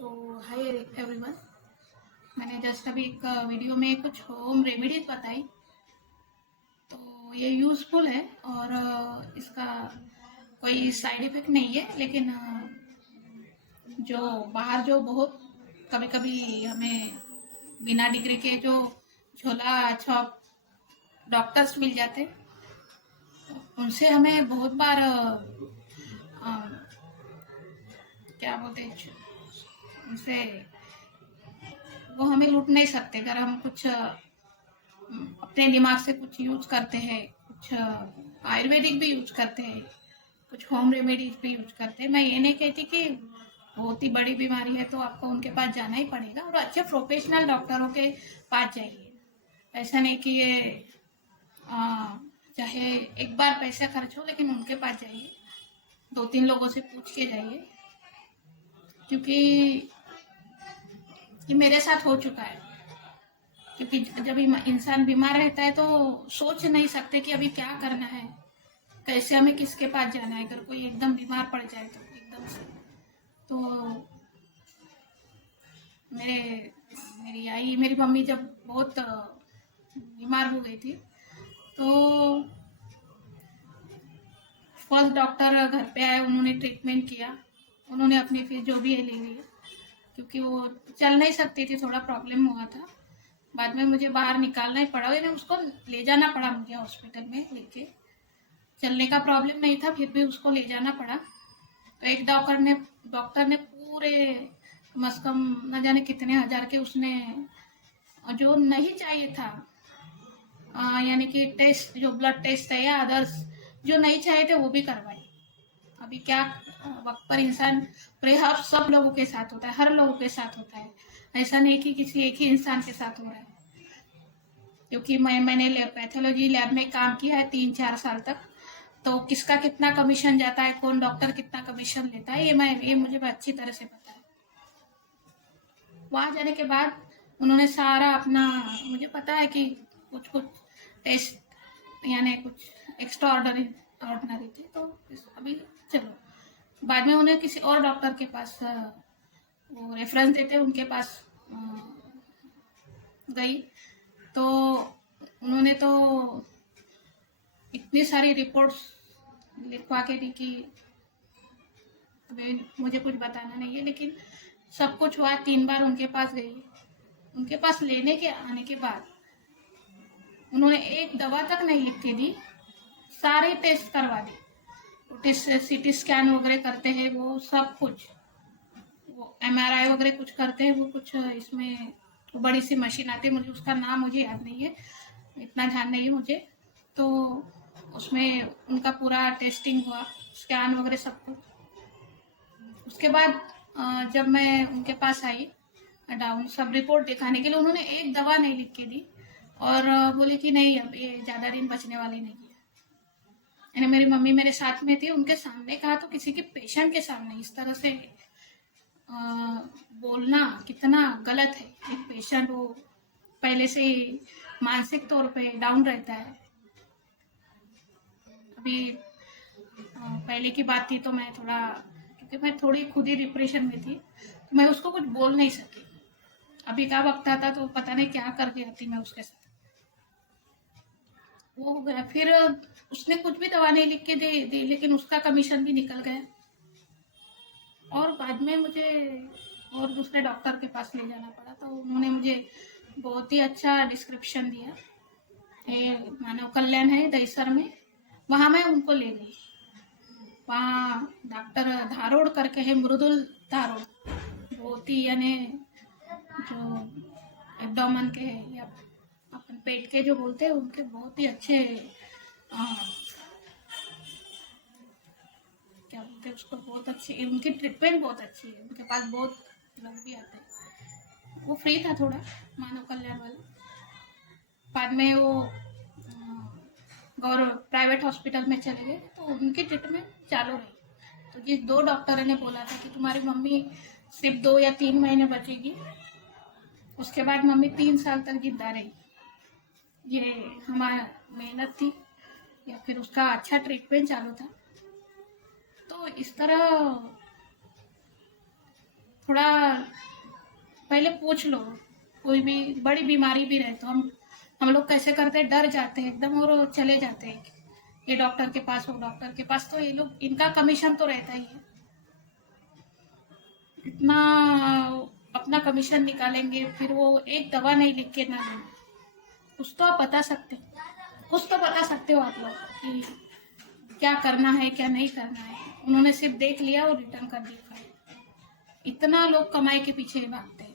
तो hi everyone. मैंने just अभी एक वीडियो में कुछ होम रेमेडीज बताई, तो ये यूज़फुल है और इसका कोई साइड इफ़ेक्ट नहीं है। लेकिन जो बाहर जो बहुत कभी कभी हमें बिना डिग्री के जो झोला छाप डॉक्टर्स मिल जाते, उनसे हमें बहुत बार क्या बोलते हैं, उनसे वो हमें लूट नहीं सकते अगर हम कुछ अपने दिमाग से कुछ यूज करते हैं। कुछ आयुर्वेदिक भी यूज करते हैं, कुछ होम रेमेडीज भी यूज करते हैं। मैं ये नहीं कहती कि बहुत ही बड़ी बीमारी है तो आपको उनके पास जाना ही पड़ेगा, और अच्छे प्रोफेशनल डॉक्टरों के पास जाइए। ऐसा नहीं कि ये चाहे एक बार पैसे खर्च हो, लेकिन उनके पास जाइए, दो तीन लोगों से पूछ के जाइए, क्योंकि ये मेरे साथ हो चुका है। क्योंकि जब इंसान बीमार रहता है तो सोच नहीं सकते कि अभी क्या करना है, कैसे हमें किसके पास जाना है अगर कोई एकदम बीमार पड़ जाए तो एकदम से। तो मेरे मेरी मम्मी जब बहुत बीमार हो गई थी, तो फर्स्ट डॉक्टर घर पे आए, उन्होंने ट्रीटमेंट किया, उन्होंने अपनी फीस जो भी है ले ली, क्योंकि वो चल नहीं सकती थी, थोड़ा प्रॉब्लम हुआ था। बाद में मुझे बाहर निकालना ही पड़ा, उसको ले जाना पड़ा मुझे हॉस्पिटल में लेके। चलने का प्रॉब्लम नहीं था, फिर भी उसको ले जाना पड़ा। तो एक डॉक्टर ने पूरे कम से कम न जाने कितने हजार के उसने जो नहीं चाहिए था, यानी कि टेस्ट, जो ब्लड टेस्ट है या अदर्स जो नहीं चाहिए थे, वो भी करवाए। अभी क्या वक्त पर इंसान हर सब लोगों के साथ होता है, हर लोगों के साथ होता है। ऐसा नहीं कि किसी एक ही इंसान के साथ हो रहा है। क्योंकि मैंने पैथोलॉजी लैब में काम किया है 3-4 साल तक, तो किसका कितना कमीशन जाता है, कौन डॉक्टर कितना कमीशन लेता है, ये मुझे अच्छी तरह से पता है। वहां जाने के बाद उन्होंने सारा अपना, मुझे पता है कि कुछ कुछ टेस्ट यानी कुछ एक्स्ट्रा ऑर्डिनरी थे, तो अभी चलो बाद में उन्हें किसी और डॉक्टर के पास वो रेफरेंस देते, उनके पास गई। तो उन्होंने तो इतनी सारी रिपोर्ट्स लिखवा के दी कि अभी मुझे कुछ बताना नहीं है, लेकिन सब कुछ हुआ। 3 बार उनके पास गई, उनके पास लेने के आने के बाद उन्होंने एक दवा तक नहीं लिख के दी, सारे टेस्ट करवा दी। सीटी स्कैन वगैरह करते हैं, वो सब कुछ, वो एमआरआई वगैरह कुछ करते हैं, वो कुछ इसमें वो बड़ी सी मशीन आती है, मुझे उसका नाम मुझे याद नहीं है, इतना ध्यान नहीं है मुझे। तो उसमें उनका पूरा टेस्टिंग हुआ, स्कैन वगैरह सब कुछ। उसके बाद जब मैं उनके पास आई डाउन सब रिपोर्ट दिखाने के लिए, उन्होंने एक दवा नहीं लिख के दी और बोले कि नहीं, अब ये ज़्यादा दिन बचने वाली नहीं है। यानी मेरी मम्मी मेरे साथ में थी, उनके सामने कहा, तो किसी के पेशेंट के सामने इस तरह से बोलना कितना गलत है। एक पेशेंट वो पहले से ही मानसिक तौर पे डाउन रहता है। अभी पहले की बात थी तो मैं थोड़ा, क्योंकि मैं थोड़ी खुद ही डिप्रेशन में थी, तो मैं उसको कुछ बोल नहीं सकी। अभी का वक्त आता तो पता नहीं क्या करके आती मैं उसके साथ। वो हो गया, फिर उसने कुछ भी दवा नहीं लिख के दे दी, लेकिन उसका कमीशन भी निकल गया। और बाद में मुझे और दूसरे डॉक्टर के पास ले जाना पड़ा, तो उन्होंने मुझे बहुत ही अच्छा डिस्क्रिप्शन दिया। ये मानव कल्याण है दहीसर में, वहाँ मैं उनको ले गई। वहाँ डॉक्टर धारोड़ करके है, मृदुल धारोड़, बहुत ही यानी जो एब्डोमेन के है या अपन पेट के जो बोलते हैं, उनके बहुत ही अच्छे क्या बोलते हैं उसको, बहुत अच्छी उनकी ट्रीटमेंट बहुत अच्छी है। उनके पास बहुत लोग भी आते हैं। वो फ्री था थोड़ा, मानव कल्याण वाला। बाद में वो गौरव प्राइवेट हॉस्पिटल में चले गए, तो उनकी ट्रीटमेंट चालू रही। तो जिस 2 डॉक्टर ने बोला था कि तुम्हारी मम्मी सिर्फ 2 या 3 महीने बचेगी, उसके बाद मम्मी 3 साल तक जिंदा रही। ये हमारा मेहनत थी या फिर उसका अच्छा ट्रीटमेंट चालू था। तो इस तरह थोड़ा पहले पूछ लो। कोई भी बड़ी बीमारी भी रहे तो हम लोग कैसे करते हैं, डर जाते हैं एकदम और चले जाते हैं, ये डॉक्टर के पास वो डॉक्टर के पास। तो ये लोग, इनका कमीशन तो रहता ही है, इतना अपना कमीशन निकालेंगे, फिर वो एक दवा नहीं लिख के ना देंगे। कुछ तो आप बता सकते हो, कुछ तो बता सकते हो आप लोग कि क्या करना है क्या नहीं करना है। उन्होंने सिर्फ देख लिया और रिटर्न कर दिया। इतना लोग कमाई के पीछे भागते हैं।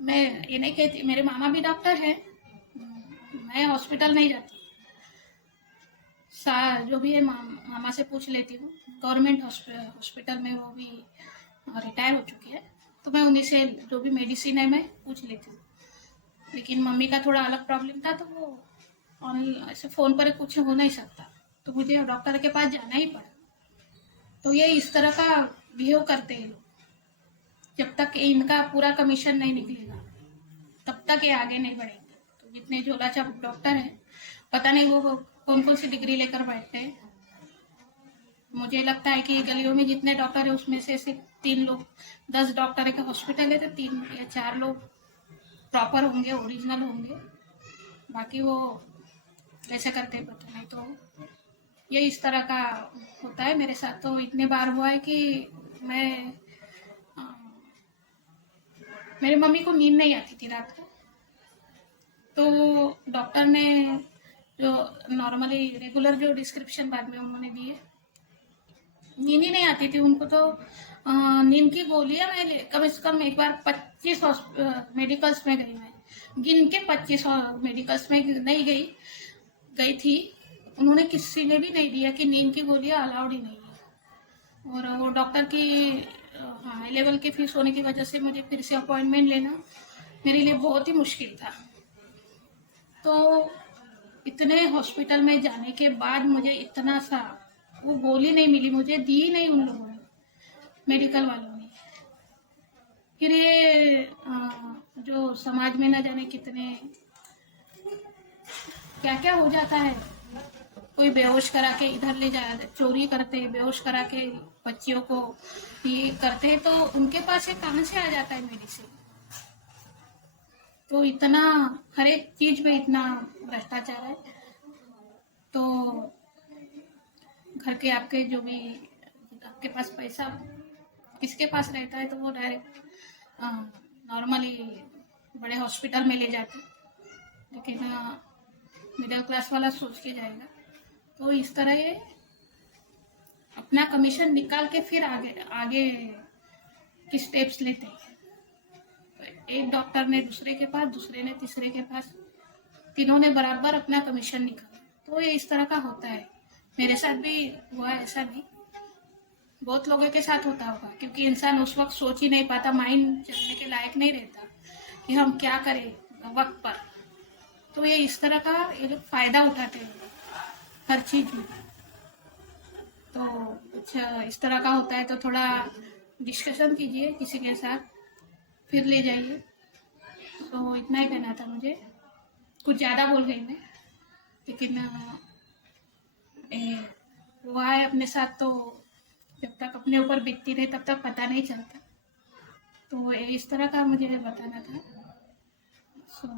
मैं ये नहीं कहती, मेरे मामा भी डॉक्टर है, मैं हॉस्पिटल नहीं जाती। जो भी है मामा से पूछ लेती हूँ। गवर्नमेंट हॉस्पिटल में वो भी रिटायर हो चुकी है, तो मैं उन्हीं से जो भी मेडिसिन है मैं पूछ लेती हूँ। लेकिन मम्मी का थोड़ा अलग प्रॉब्लम था, तो वो ऐसे फ़ोन पर कुछ हो नहीं सकता, तो मुझे डॉक्टर के पास जाना ही पड़ा। तो ये इस तरह का बिहेव करते हैं लोग। जब तक इनका पूरा कमीशन नहीं निकलेगा तब तक ये आगे नहीं बढ़ेंगे। तो जितने झोला छाप डॉक्टर हैं, पता नहीं वो कौन कौन सी डिग्री लेकर बैठते हैं। मुझे लगता है कि गलियों में जितने डॉक्टर है उसमें से सिर्फ 3 लोग, 10 डॉक्टर का हॉस्पिटल है तो 3 या 4 लोग प्रॉपर होंगे, ओरिजिनल होंगे। बाकी वो कैसे करते हैं पता नहीं। तो ये इस तरह का होता है मेरे साथ। तो इतने बार हुआ है कि मैं मेरी मम्मी को नींद नहीं आती थी रात को, तो डॉक्टर ने जो नॉर्मली रेगुलर जो डिस्क्रिप्शन बाद में उन्होंने दिए, नींद ही नहीं आती थी उनको। तो नींद की गोलियां मैं कम से कम एक बार 25 मेडिकल्स में गई। मैं गिन के 25 मेडिकल्स में नहीं गई थी। उन्होंने किसी ने भी नहीं दिया कि नींद की गोलियां अलाउड ही नहीं है। और वो डॉक्टर की हाई लेवल की फीस होने की वजह से मुझे फिर से अपॉइंटमेंट लेना मेरे लिए बहुत ही मुश्किल था। तो इतने हॉस्पिटल में जाने के बाद मुझे इतना सा वो गोली नहीं मिली, मुझे दी नहीं उन लोगों ने, मेडिकल वालों ने। फिर ये जो समाज में न जाने कितने क्या क्या हो जाता है। कोई बेहोश करा के इधर ले जा, चोरी करते हैं, बेहोश करा के बच्चियों को ये करते हैं, तो उनके पास ये कहाँ से आ जाता है मेडिसिन। तो इतना हर एक चीज में इतना भ्रष्टाचार है। तो घर के आपके जो भी आपके पास पैसा किसके पास रहता है तो वो डायरेक्ट नॉर्मली बड़े हॉस्पिटल में ले जाते, लेकिन मिडिल क्लास वाला सोच के जाएगा। तो इस तरह ये अपना कमीशन निकाल के फिर आगे आगे की स्टेप्स लेते हैं। एक डॉक्टर ने दूसरे के पास, दूसरे ने तीसरे के पास, तीनों ने बराबर अपना कमीशन निकाला। तो ये इस तरह का होता है। मेरे साथ भी हुआ, ऐसा नहीं, बहुत लोगों के साथ होता होगा, क्योंकि इंसान उस वक्त सोच ही नहीं पाता, माइंड चलने के लायक नहीं रहता कि हम क्या करें वक्त पर। तो ये इस तरह का ये लोग फायदा उठाते हैं हर चीज में। तो कुछ इस तरह का होता है तो थोड़ा डिस्कशन कीजिए किसी के साथ, फिर ले जाइए। तो इतना ही कहना था मुझे, कुछ ज़्यादा बोल गई मैं, लेकिन हुआ है अपने साथ। तो जब तक अपने ऊपर बीतती रहे तब तक पता नहीं चलता। तो इस तरह का मुझे बताना था। सो